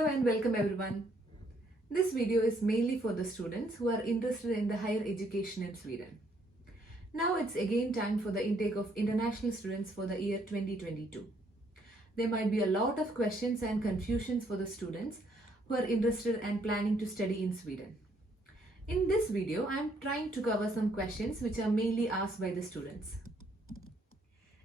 Hello and welcome everyone. This video is mainly for the students who are interested in the higher education in Sweden. Now it's again time for the intake of international students for the year 2022. There might be a lot of questions and confusions for the students who are interested and planning to study in Sweden. In this video, I am trying to cover some questions which are mainly asked by the students.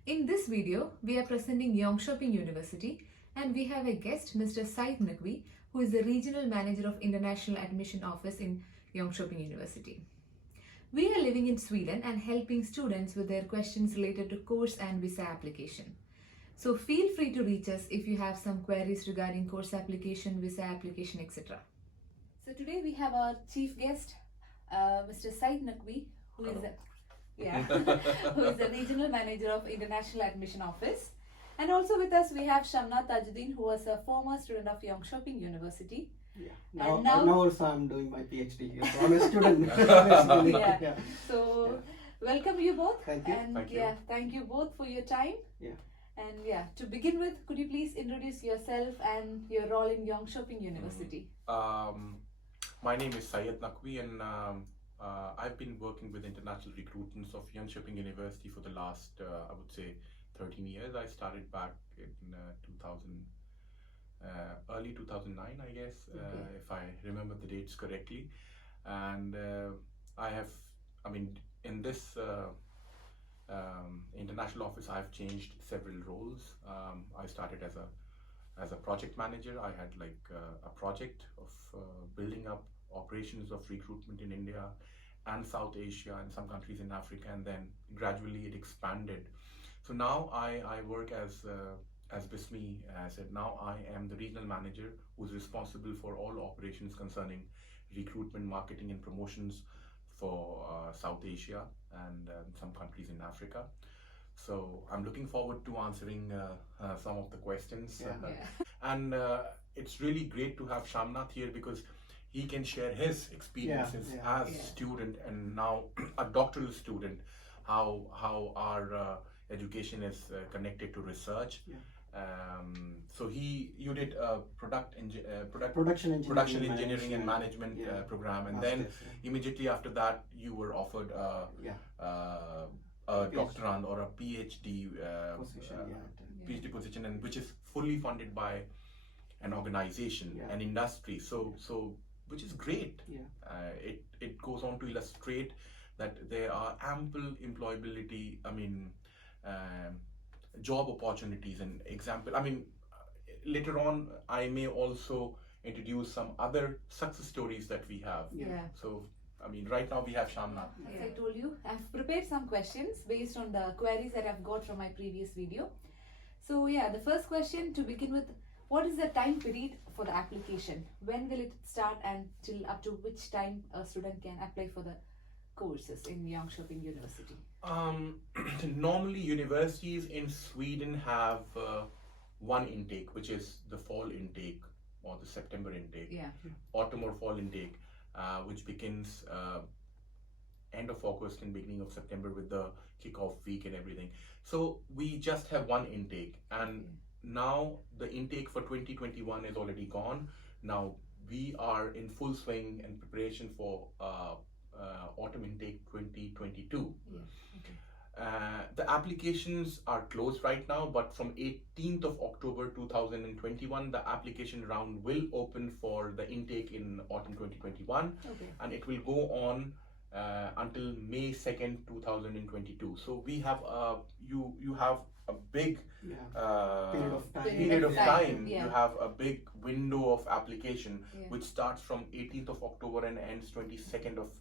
In this video, we are presenting Jönköping University and we have a guest, Mr. Said Naqvi, who is the Regional Manager of International Admission Office in Jönköping University. We are living in Sweden and helping students with their questions related to course and visa application. So feel free to reach us if you have some queries regarding course application, visa application, etc. So today we have our chief guest, Mr. Said Naqvi, who is who is the Regional Manager of International Admission Office. And also with us we have Shamna Tajuddin, who was a former student of Jönköping University. Yeah. Now also I'm doing my PhD here, so I'm a student. Yeah. So welcome you both. Thank you. And Thank you. thank you both for your time. Yeah. And to begin with, could you please introduce yourself and your role in Jönköping University? My name is Syed Naqvi, and I've been working with international recruitments of Jönköping University for the last, I would say, 13 years. I started back in 2000, early 2009, I guess, if I remember the dates correctly. And in this international office, I've changed several roles. I started as a project manager. I had a project of building up operations of recruitment in India and South Asia and some countries in Africa, and then gradually it expanded. So now I work as Bismi said. Now I am the regional manager who's responsible for all operations concerning recruitment, marketing, and promotions for South Asia and some countries in Africa. So I'm looking forward to answering some of the questions. And it's really great to have Shamnath here because he can share his experiences as a student and now a doctoral student, how our education is connected to research. So you did a production engineering and management program, and then immediately after that you were offered a doctorand or a PhD position, and which is fully funded by an organization, an industry. So which is great. It goes on to illustrate that there are ample employability, job opportunities and example. Later on I may also introduce some other success stories that we have. So right now we have Shamna. As I told you, I've prepared some questions based on the queries that I've got from my previous video. So the first question to begin with, what is the time period for the application? When will it start and till up to which time a student can apply for the courses in Jönköping University? Normally universities in Sweden have one intake, which is the fall intake or the September intake, autumn or fall intake, which begins end of August and beginning of September with the kickoff week and everything. So we just have one intake, and now the intake for 2021 is already gone. Now we are in full swing and preparation for autumn intake 2022. The applications are closed right now, but from 18th of October 2021 the application round will open for the intake in autumn 2021, and it will go on until May 2nd 2022. So we have you have a big period of time. You have a big window of application which starts from 18th of October and ends 22nd of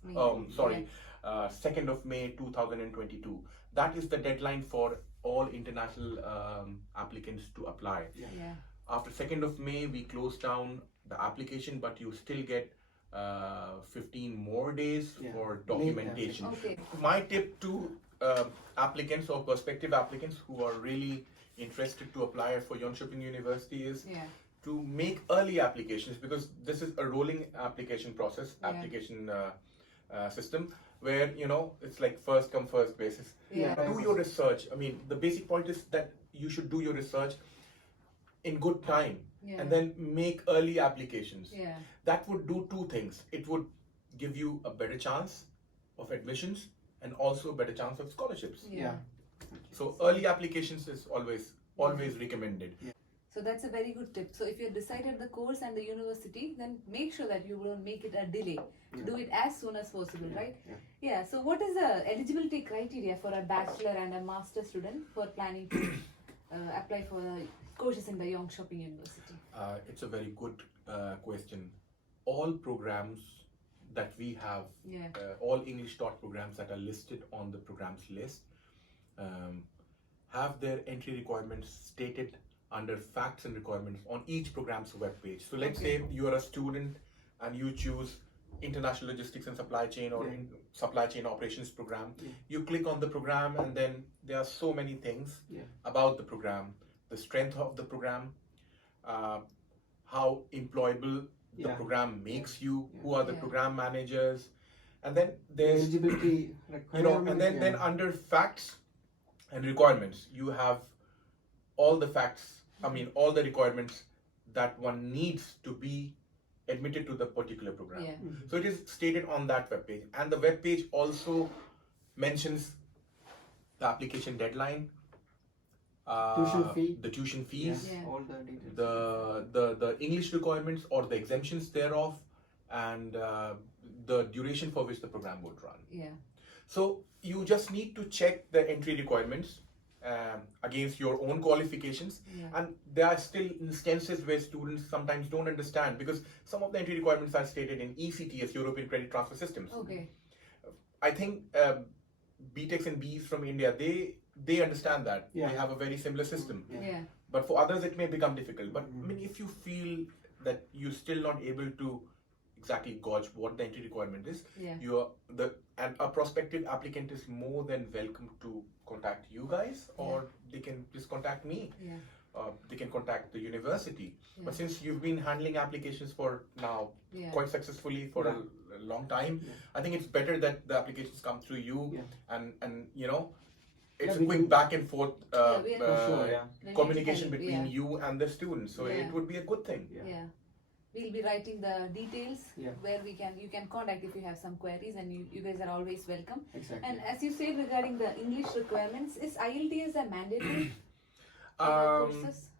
2nd of May 2022. That is the deadline for all international applicants to apply. After 2nd of May we close down the application, but you still get 15 more days for documentation. My tip to applicants or prospective applicants who are really interested to apply for Jönköping University is to make early applications, because this is a rolling application process, application system, where it's like first come first basis. Do your research. The basic point is that you should do your research. in good time Yeah. and then make early applications. Yeah. That would do two things. It would give you a better chance of admissions and also a better chance of scholarships. Yeah. So early applications is always recommended. So that's a very good tip. So if you've decided the course and the university, then make sure that you don't make it a delay. Do it as soon as possible, right? Yeah. So what is the eligibility criteria for a bachelor and a master student who are planning to apply for courses in the Jönköping University? It's a very good question. All programs that we have, all English taught programs that are listed on the programs list, have their entry requirements stated under facts and requirements on each program's web page. So let's say you are a student and you choose International Logistics and Supply Chain or Supply Chain Operations program. You click on the program and then there are so many things about the program, the strength of the program, how employable the program makes you, who are the program managers, and then there's eligibility and then under facts and requirements you have all the facts, all the requirements that one needs to be admitted to the particular program. So it is stated on that web page, and the web page also mentions the application deadline, the tuition fees, all the details. the English requirements or the exemptions thereof, and the duration for which the program would run. So you just need to check the entry requirements against your own qualifications, and there are still instances where students sometimes don't understand because some of the entry requirements are stated in ECTS, European Credit Transfer Systems. I think BTECs and BEs from India, they understand that. They have a very similar system. But for others it may become difficult. But if you feel that you're still not able to exactly gauge what the entry requirement is, and a prospective applicant is more than welcome to contact you guys, or they can just contact me. They can contact the university. But since you've been handling applications for now quite successfully for a long time, I think it's better that the applications come through you, and it's a quick back and forth communication between you and the students. So it would be a good thing. We'll be writing the details where you can contact if you have some queries, and you guys are always welcome. Exactly. And as you said regarding the English requirements, is IELTS a mandatory courses?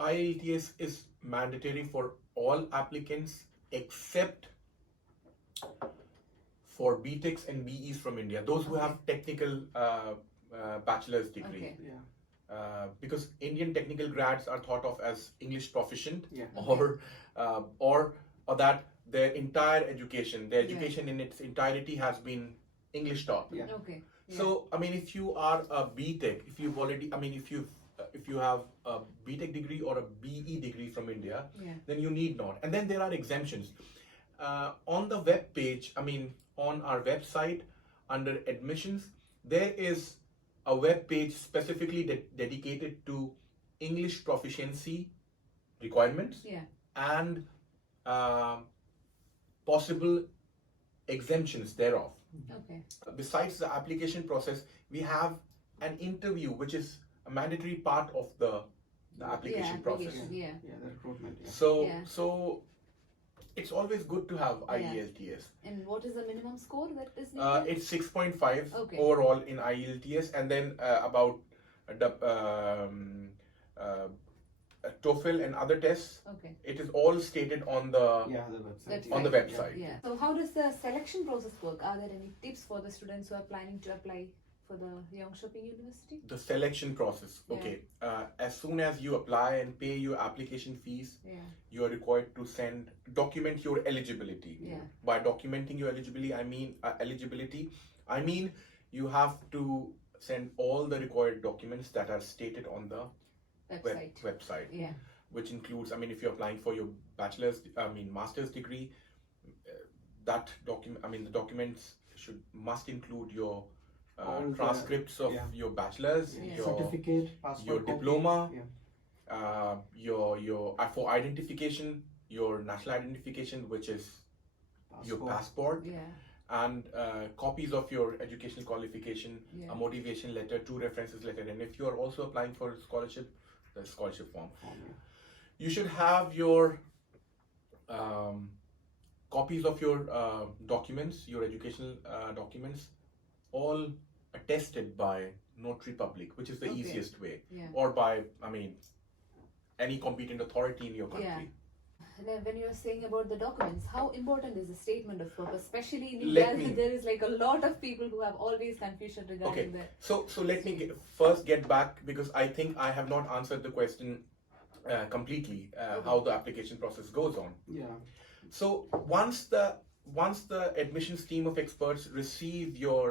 IELTS is mandatory for all applicants except for BTECs and BEs from India, those who have technical bachelor's degree. Because Indian technical grads are thought of as English proficient, or that their entire education, in its entirety has been English taught. So if you are a BTEC, if you've already, if you have a BTEC degree or a BE degree from India, then you need not. And then there are exemptions. On the web page, on our website under admissions, there is a web page specifically dedicated to English proficiency requirements and possible exemptions thereof. Besides the application process, we have an interview, which is a mandatory part of the application process. The recruitment. So it's always good to have IELTS. And what is the minimum score that is needed? It's 6.5 overall in IELTS, and then about TOEFL and other tests. It is all stated on the website. On the website. So how does the selection process work? Are there any tips for the students who are planning to apply for the Jönköping University? The selection process. As soon as you apply and pay your application fees, you are required to document your eligibility. By documenting your eligibility, I mean you have to send all the required documents that are stated on the website. Which includes, if you're applying for your master's degree, the documents must include your transcripts of your bachelor's, your certificate, passport, your diploma, your for identification, your national identification, which is your passport, and copies of your educational qualification, a motivation letter, 2 references letter, and if you are also applying for a scholarship, the scholarship form. Yeah. You should have your copies of your documents, your educational documents, all attested by notary public, which is the Okay. easiest way, Yeah. or by, I mean, any competent authority in your country. And then when you're saying about the documents, how important is the statement of purpose? Especially in Let India, me- there is like a lot of people who have always confusion regarding that. So let me first get back, because I think I have not answered the question completely, how the application process goes on. Yeah. So once the admissions team of experts receive your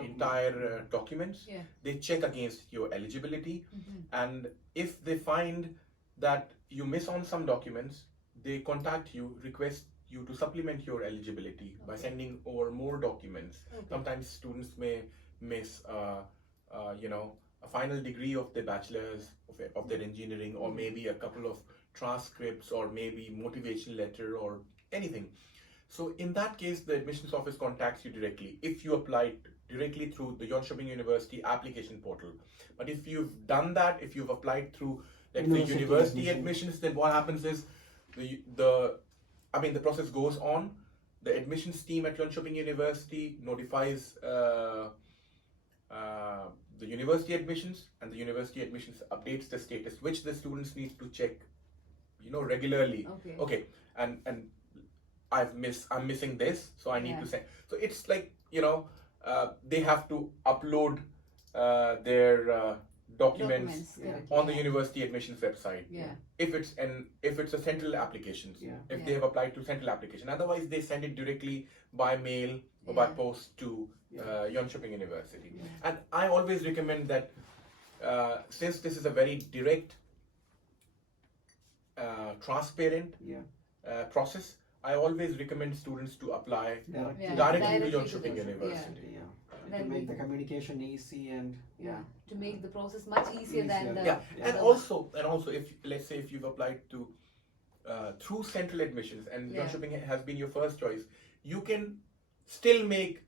entire documents, Yeah. they check against your eligibility, Mhm. and if they find that you miss on some documents, they contact you, request you to supplement your eligibility by Okay. sending over more documents. Okay. Sometimes students may miss, a final degree of their bachelor's of their engineering, or maybe a couple of transcripts, or maybe motivation letter, or anything. So in that case, the admissions office contacts you directly if you applied directly through the Jönköping University application portal. But if you've done that, if you've applied through, let's say, University university admission. admissions, then what happens is the process goes on. The admissions team at Jönköping University notifies the university admissions, and the university admissions updates the status, which the students need to check, regularly. Okay. And I'm missing this, so I need Yeah. to send. So it's like, they have to upload their documents correct. on the Yeah. university admissions website. Yeah. If it's a central application, Yeah. if Yeah. they have applied to central application, otherwise they send it directly by mail or by Yeah. post to Jönköping University. Yeah. And I always recommend that, since this is a very direct, transparent Yeah. process, I always recommend students to apply Directly. Yeah. directly Directly to to Jönköping the- University. Yeah. Then To make we- the communication easy and yeah. To make the process much easier than Easier. the Yeah, Yeah. and also if, let's say, if you've applied to through central admissions and Yeah. Jönköping has been your first choice, you can still make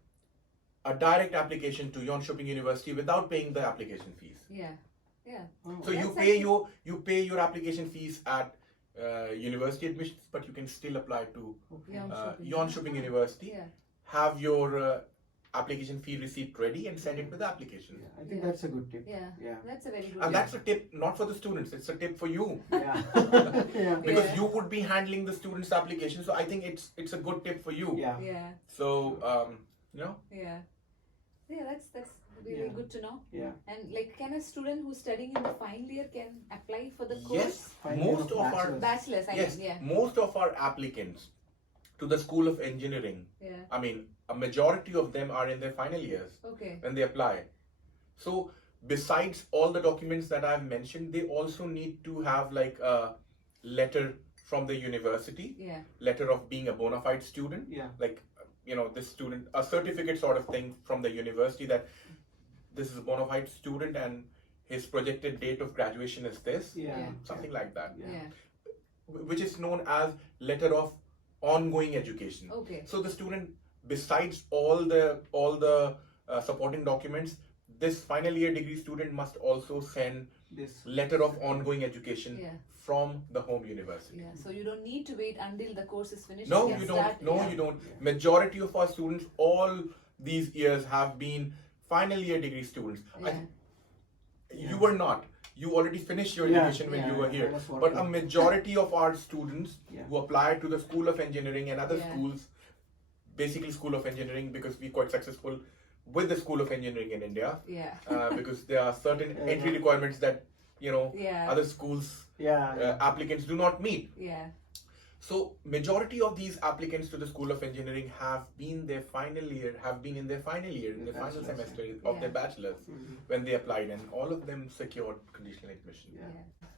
a direct application to Jönköping University without paying the application fees. yeah. Oh, So you That's pay actually- your application fees at university admissions, but you can still apply to okay. Jönköping University. Yeah. Have your application fee receipt ready and send it with the application. Yeah, I think Yeah. that's a good tip. Yeah. Yeah. That's a very good. And that's a tip not for the students, it's a tip for you. Yeah. Yeah. Because Yeah. you would be handling the students' application, so I think it's a good tip for you. Yeah. Yeah. So Yeah. Yeah. That's really Yeah. good to know. Yeah. And like, can a student who's studying in the final year can apply for the yes, course? Final year most of of our bachelor's. Bachelor's, I yes, mean, yeah. most of our applicants to the School of Engineering, Yeah. I mean, a majority of them are in their final years Okay. when they apply. So besides all the documents that I've mentioned, they also need to have like a letter from the university, Yeah. letter of being a bona fide student, Yeah. like, this student, a certificate sort of thing from the university that this is a bona fide student and his projected date of graduation is this, Yeah. Yeah. something like that, Yeah. Yeah. which is known as letter of ongoing education. Okay. So the student, besides all the supporting documents, this final year degree student must also send This. letter of ongoing education Yeah. from the home university. Yeah. So you don't need to wait until the course is finished. No, can you don't. start- No, yeah. you don't. Yeah. Majority of our students, all these years, have been final year degree students. Yeah. You were not. You already finished your Yeah, education when yeah, you were I here. was But a working. majority of our students Yeah. who applied to the School of Engineering and other Yeah. schools, basically School of Engineering, because we're quite successful with the School of Engineering in India, Yeah. because there are certain Yeah. entry requirements that Yeah. other schools Yeah. applicants do not meet. Yeah. So majority of these applicants to the School of Engineering have been in their final year, in their final Bachelor's, semester yeah. of their bachelor's Mhm. when they applied, and all of them secured conditional admission. Yeah. Yeah.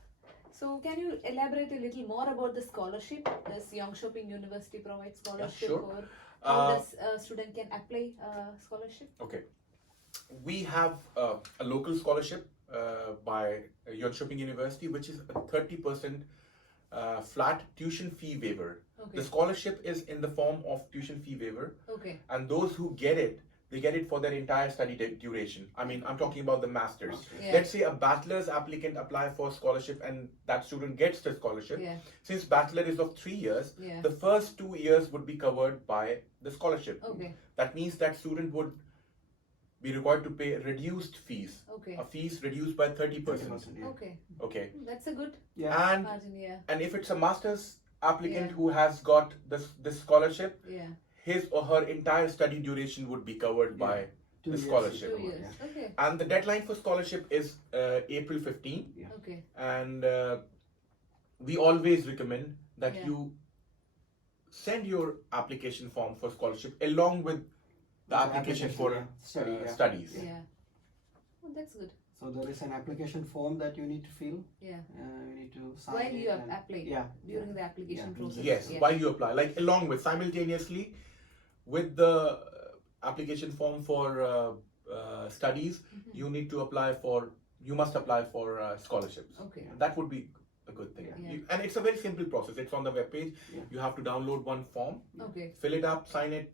So can you elaborate a little more about the scholarship? Does Jönköping University provide scholarship, sure. or how Uh, does a student can apply scholarship? Okay, we have a local scholarship by Jönköping University, which is a 30% flat tuition fee waiver. Okay. The scholarship is in the form of tuition fee waiver, Okay. and those who get it, they get it for their entire study duration. I mean, I'm talking about the masters. Masters. Let's say a bachelor's applicant apply for scholarship and that student gets the scholarship. Since bachelor is of 3 years, the first 2 years would be covered by the scholarship. That means that student would be required to pay reduced fees. A fees reduced by 30%. Okay. That's a good And margin, and if it's a master's applicant who has got this scholarship, his or her entire study duration would be covered by the scholarship. 2 years. And the deadline for scholarship is April 15. And we always recommend that you send your application form for scholarship along with the application for studies. Oh, that's good. So there is an application form that you need to fill. You need to sign While it you and- apply, during the application process. Yes, while you apply, like along with, simultaneously with the application form for studies, you need to you must apply for scholarships. That would be a good thing. And it's a very simple process. It's on the webpage. You have to download one form, fill it up, sign it,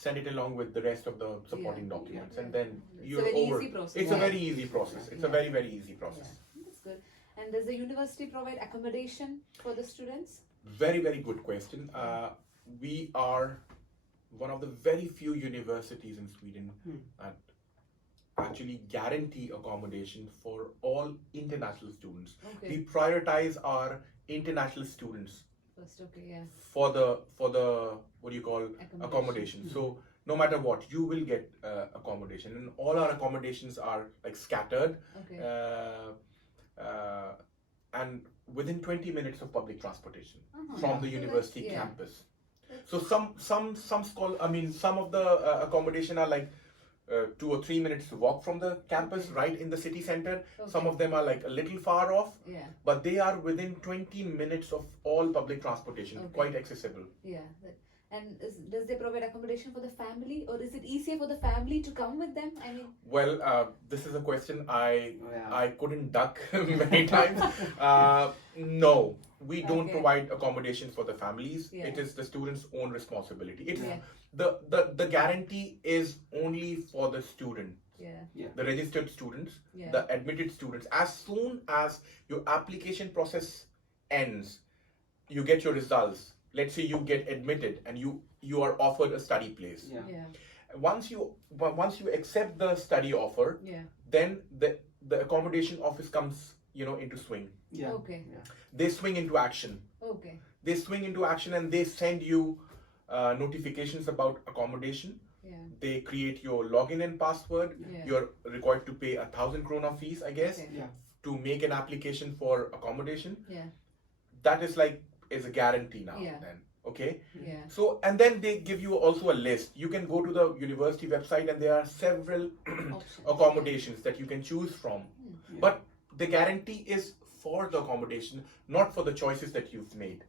send it along with the rest of the supporting documents, and then you're very over. easy process. It's a very easy process. It's a very, very easy process. That's good. And does the university provide accommodation for the students? Very, very good question. We are one of the very few universities in Sweden that actually guarantee accommodation for all international students. We prioritize our international students First, for the what do you call accommodation. So no matter what, you will get accommodation, and all our accommodations are like scattered and within 20 minutes of public transportation from the university campus. So some of the accommodation are like 2 or 3 minutes to walk from the campus, right in the city center. Some of them are like a little far off, but they are within 20 minutes of all public transportation, quite accessible. And does they provide accommodation for the family, or is it easier for the family to come with them? I mean, well, this is a question I couldn't duck many times. No, we don't provide accommodation for the families. It is the students' own responsibility. It's the guarantee is only for the student, the registered students, the admitted students. As soon as your application process ends, you get your results. Let's say you get admitted and you are offered a study place. Once you accept the study offer, then the accommodation office comes into swing. They swing into action. They swing into action and they send you notifications about accommodation. They create your login and password. You're required to pay 1,000 krona fees, I guess, to make an application for accommodation. That is a guarantee now. Then so, and then they give you also a list. You can go to the university website and there are several accommodations that you can choose from. But the guarantee is for the accommodation, not for the choices that you've made.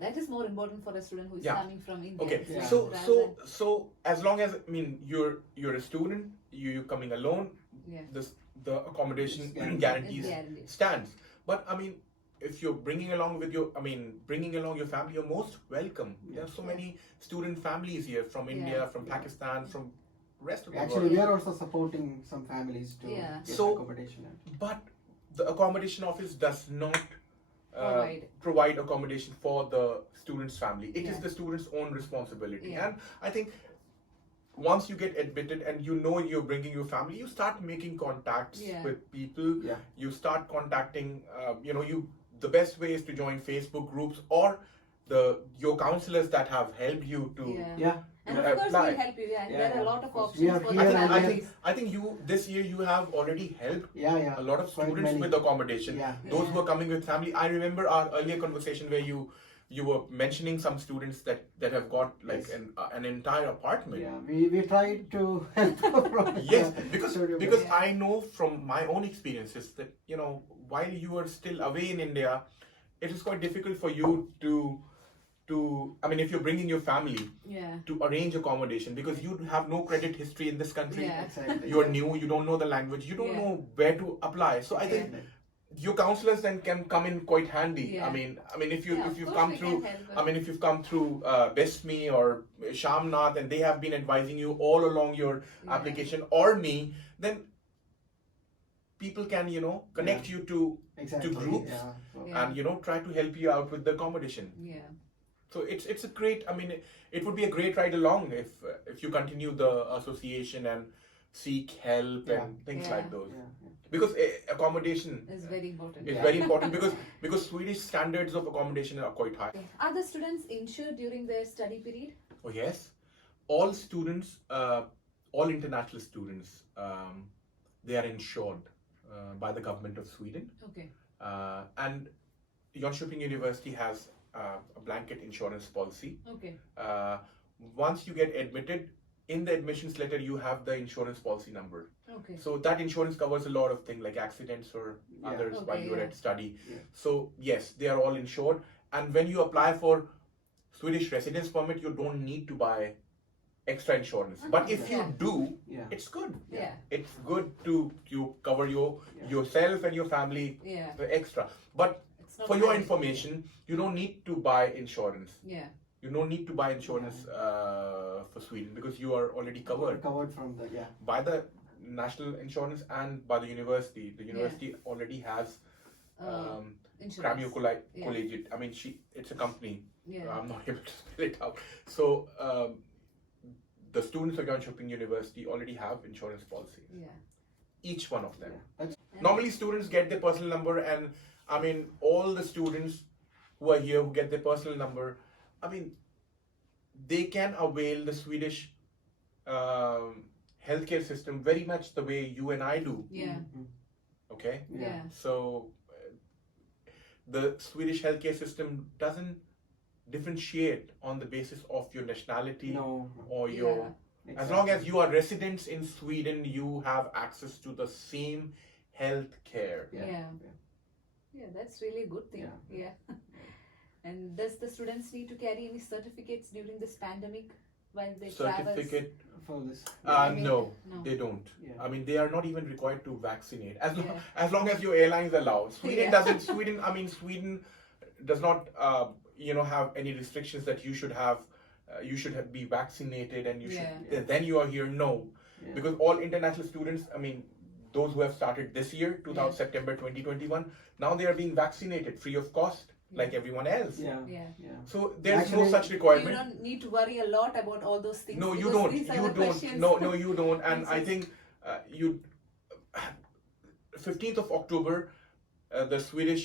That is more important for a student who is coming from India. So as long as you're a student, you're coming alone, the accommodation guarantees stands. But I mean, if you're bringing along your family, you're most welcome. There are so many student families here from India, from Pakistan, from rest of the world. Actually, we are also supporting some families to get accommodation. But the accommodation office does not provide accommodation for the student's family. It is the student's own responsibility. And I think once you get admitted and you're bringing your family, you start making contacts with people. You start contacting, the best way is to join Facebook groups or your counselors that have helped you to and of course apply. we'll help you. There are a lot of We options are for here the and families. I think this year you have already helped a lot of Quite students many. with accommodation. Those who are coming with family. I remember our earlier conversation where you were mentioning some students that have got like an entire apartment. We tried to help. Yes, because I know from my own experiences that while you are still away in India, it is quite difficult for you to if you're bringing your family to arrange accommodation, because you have no credit history in this country. Exactly. You're new, you don't know the language, you don't know where to apply. So I think your counselors then can come in quite handy. Yeah. I mean, if Yeah, of you've course come we through, can help. if you've come through Bestme or Shamnath, and they have been advising you all along your Yeah. application, or me, then people can connect you to Exactly. groups Yeah. So, Yeah. and try to help you out with the accommodation. Yeah. So it's a great. I mean, it would be a great ride along if you continue the association and seek help Yeah. and things Yeah. like those. yeah. Because accommodation It's very important. is Yeah. very important because Swedish standards of accommodation are quite high. Okay. Are the students insured during their study period? Oh yes, all students, all international students, they are insured by the government of Sweden, Okay. and Jönköping University has a blanket insurance policy. Okay. Once you get admitted, in the admissions letter you have the insurance policy number. Okay. So that insurance covers a lot of things like accidents or Yeah. others Okay, while you're yeah. at study. Yeah. So yes, they are all insured. And when you apply for Swedish residence permit, you don't need to buy extra insurance. But if you Yeah. do, Yeah. it's good. Yeah. It's good to you cover Yeah. yourself and your family Yeah. the extra. But It's not for your mandatory. information, you don't need to buy insurance. Yeah. You don't need to buy insurance for Sweden because you are already covered Covered from the by the national insurance and by the university. The university already has Insurance. Cramio Yeah. Collegiate. I mean, it's a company. Yeah. I'm not able to spell it out. So the students of Jönköping University already have insurance policy. Yeah. Each one of them. That's And- Normally, students get their personal number, and I mean, all the students who are here who get their personal number, I mean, they can avail the Swedish healthcare system very much the way you and I do. Yeah. Mhm. Okay, Yeah. so the Swedish healthcare system doesn't differentiate on the basis of your nationality No. or your. Yeah. As long as you are residents in Sweden, you have access to the same health care. Yeah. Yeah, that's really a good thing. Yeah. And does the students need to carry any certificates during this pandemic while they travel? Certificate? For this. I mean, No, no. they don't. Yeah. I mean, they are not even required to vaccinate Yeah. as long as your airlines allow. Sweden Yeah. doesn't. Sweden does not. Have any restrictions that you should have. You should be vaccinated, and you Yeah. should. Then you are here. No, Yeah. because all international students. I mean, those who have started this year, Yeah. September 2021, now they are being vaccinated free of cost, like everyone else. Yeah. Yeah. Yeah. So there's Actually- no such So you requirement. don't need to worry a lot about all those things. No, you because don't. these are You the don't. questions. No, you don't. And I think you. 15th of October, the Swedish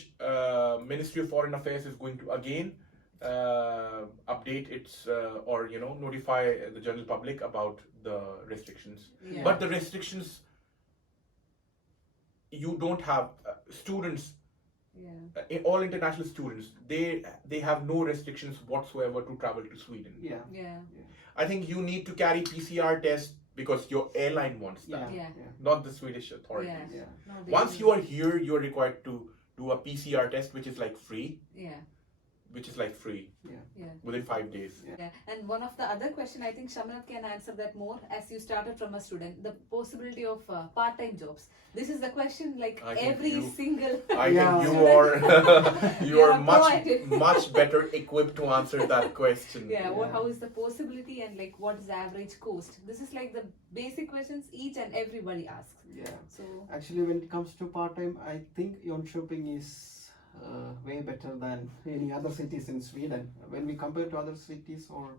Ministry of Foreign Affairs is going to again update its or notify the general public about the restrictions. Yeah. But the restrictions, you don't have students. Yeah. All international students, they have no restrictions whatsoever to travel to Sweden. Yeah. Yeah. I think you need to carry PCR test because your airline wants that, Yeah. Yeah. not the Swedish authorities. Yeah. Yeah. No, they Once don't. you are here, you are required to do a PCR test, which is like free, Yeah. Yeah. within 5 days. Yeah. And one of the other question, I think Shamnath can answer that more, as you started from a student, the possibility of part-time jobs. This is the question like I think every you- single. I Yeah. think you are you are Yeah, much proactive. much better equipped to answer that question. Yeah, Yeah. how is the possibility and like what is the average cost? This is like the basic questions each and everybody asks. Yeah. So Actually, when it comes to part-time, I think Jönköping is way better than any other cities in Sweden. When we compare to other cities, or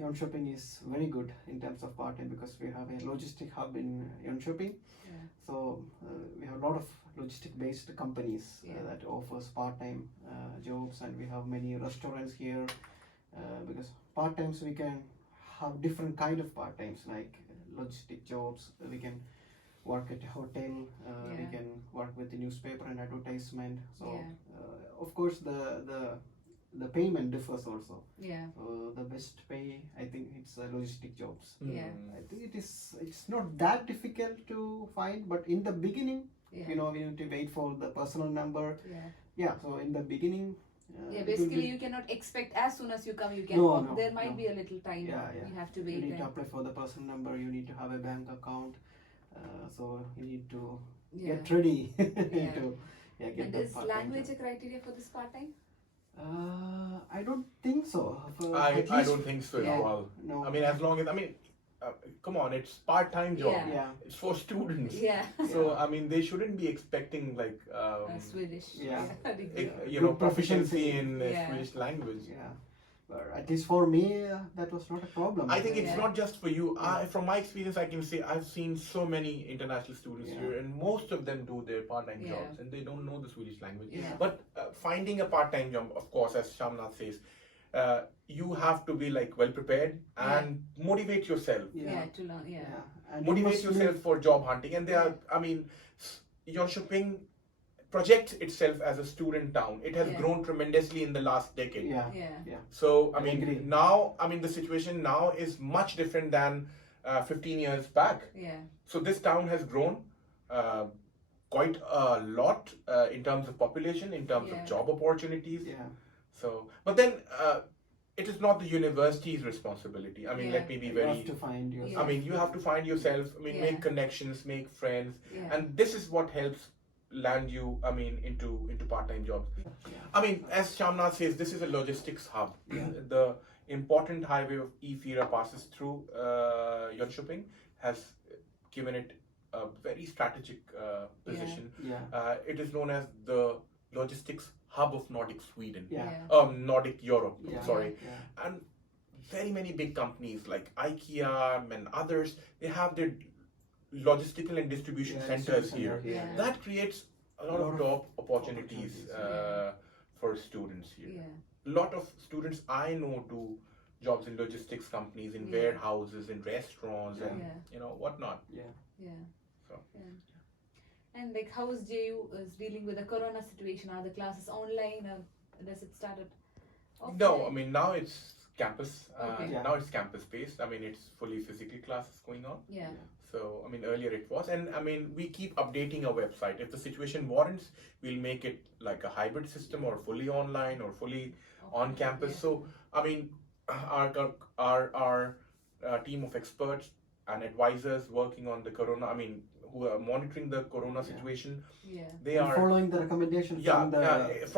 Jönköping is very good in terms of part-time because we have a logistic hub in Jönköping. yeah. So we have a lot of logistic-based companies Yeah. that offers part-time jobs, and we have many restaurants here. Because part-times we can have different kind of part-times, like logistic jobs. We can work at a hotel. We Yeah. can work with the newspaper and advertisement. So Yeah. of course the payment differs also. Yeah. The best pay, I think, it's logistic jobs. Yeah. I think it's not that difficult to find, but in the beginning, Yeah. we need to wait for the personal number. Yeah. So in the beginning, Yeah, it will basically be- you cannot expect as soon as you come you can No, work. no, There might no. be a little time. Yeah. You have to you wait. need to And, apply for the personal number. You need to have a bank account. So you need to get ready Yeah. to get And that is part-time language job. a criteria for this part-time? I don't think so. I don't think so Yeah. as well. No. I mean, as long as, come on, it's part-time job. Yeah. Yeah. It's for students. Yeah. So, I mean, they shouldn't be expecting like, Swedish. Yeah. you Good know, proficiency. proficiency in Yeah. Swedish language. Yeah. But at least for me, that was not a problem. I think it's Yeah. not just for you. Yeah. From my experience, I can say I've seen so many international students Yeah. here, and most of them do their part-time Yeah. jobs, and they don't know the Swedish language. Yeah. But finding a part-time job, of course, as Shamnath says, you have to be like well prepared and motivate yourself. Yeah, to learn. Yeah. And you Motivate must yourself for job hunting, and there are. I mean, Jönköping projects itself as a student town. It has Yeah. grown tremendously in the last decade. Yeah. Yeah. Yeah. So, I I mean, agree. now, the situation now is much different than 15 years back. Yeah. So, this town has grown quite a lot in terms of population, in terms Yeah. of job opportunities. Yeah. So, but then it is not the university's responsibility. I mean, Yeah. let me be You very. have to find yourself. I mean, you have to find yourself. I mean, Yeah. make connections, make friends, Yeah. and this is what helps land you. I mean, into part-time jobs. Yeah. I mean, as Shamnath says, this is a logistics hub. Yeah. The important highway of E-Fira passes through Jönköping, has given it a very strategic position. Yeah. It is known as the logistics hub of Nordic Sweden. Yeah. Nordic Europe, Yeah. sorry. Yeah. And very many big companies like IKEA and others, they have their logistical and distribution Yeah, centers distribution here. center, Yeah. That creates a lot of job opportunities Yeah. for students here. Yeah. A lot of students I know do jobs in logistics companies, in Yeah. warehouses, in restaurants, Yeah. and Yeah. whatnot. Yeah. So. Yeah. And like, how is JU is dealing with the Corona situation? Are the classes online or does it start at offline? No, I mean now it's campus. Okay. Yeah. Now it's campus based. I mean it's fully physical classes going on. Yeah. So I mean earlier it was, and I mean we keep updating our website. If the situation warrants, we'll make it like a hybrid system or fully online or fully on campus. Yeah. So I mean our team of experts and advisors working on the corona. I mean who are monitoring the corona Yeah. situation. Yeah. They And are following the recommendations from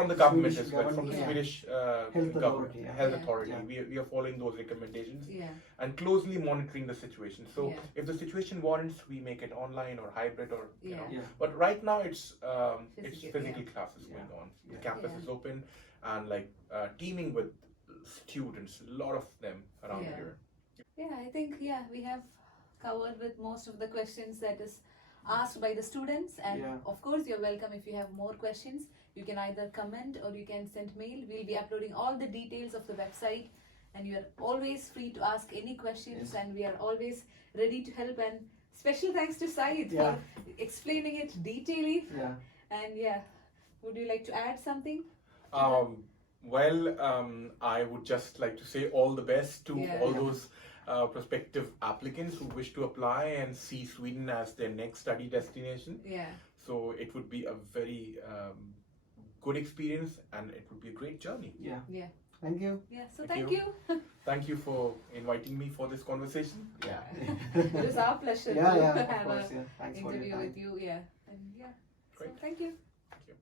the government Swedish as well, from the government. Swedish Health authority, yeah. health Yeah. authority. Yeah. We are following those recommendations Yeah. and closely monitoring the situation. So Yeah. if the situation warrants, we make it online or hybrid or you Yeah. know. Yeah. But right now it's Physical, physical yeah. classes Yeah. going on. The Yeah. campus Yeah. is open and like teaming with students, a lot of them around Yeah. here. Yeah, I think we have covered with most of the questions that is asked by the students, and Yeah. of course you're welcome if you have more questions. You can either comment or you can send mail. We'll be uploading all the details of the website, and you are always free to ask any questions, Yes. and we are always ready to help. And special thanks to Said Yeah. for explaining it detailedly. Yeah. And would you like to add something? I would just like to say all the best to Yeah. all those prospective applicants who wish to apply and see Sweden as their next study destination. Yeah. So it would be a very good experience and it would be a great journey. Yeah. Yeah. Thank you. Yeah. So Thank thank you. you. Thank you for inviting me for this conversation. Yeah. It was our pleasure Yeah, to yeah, of have course, an yeah. Thanks for your interview time. with you. Yeah. And so Great. thank you. Thank you.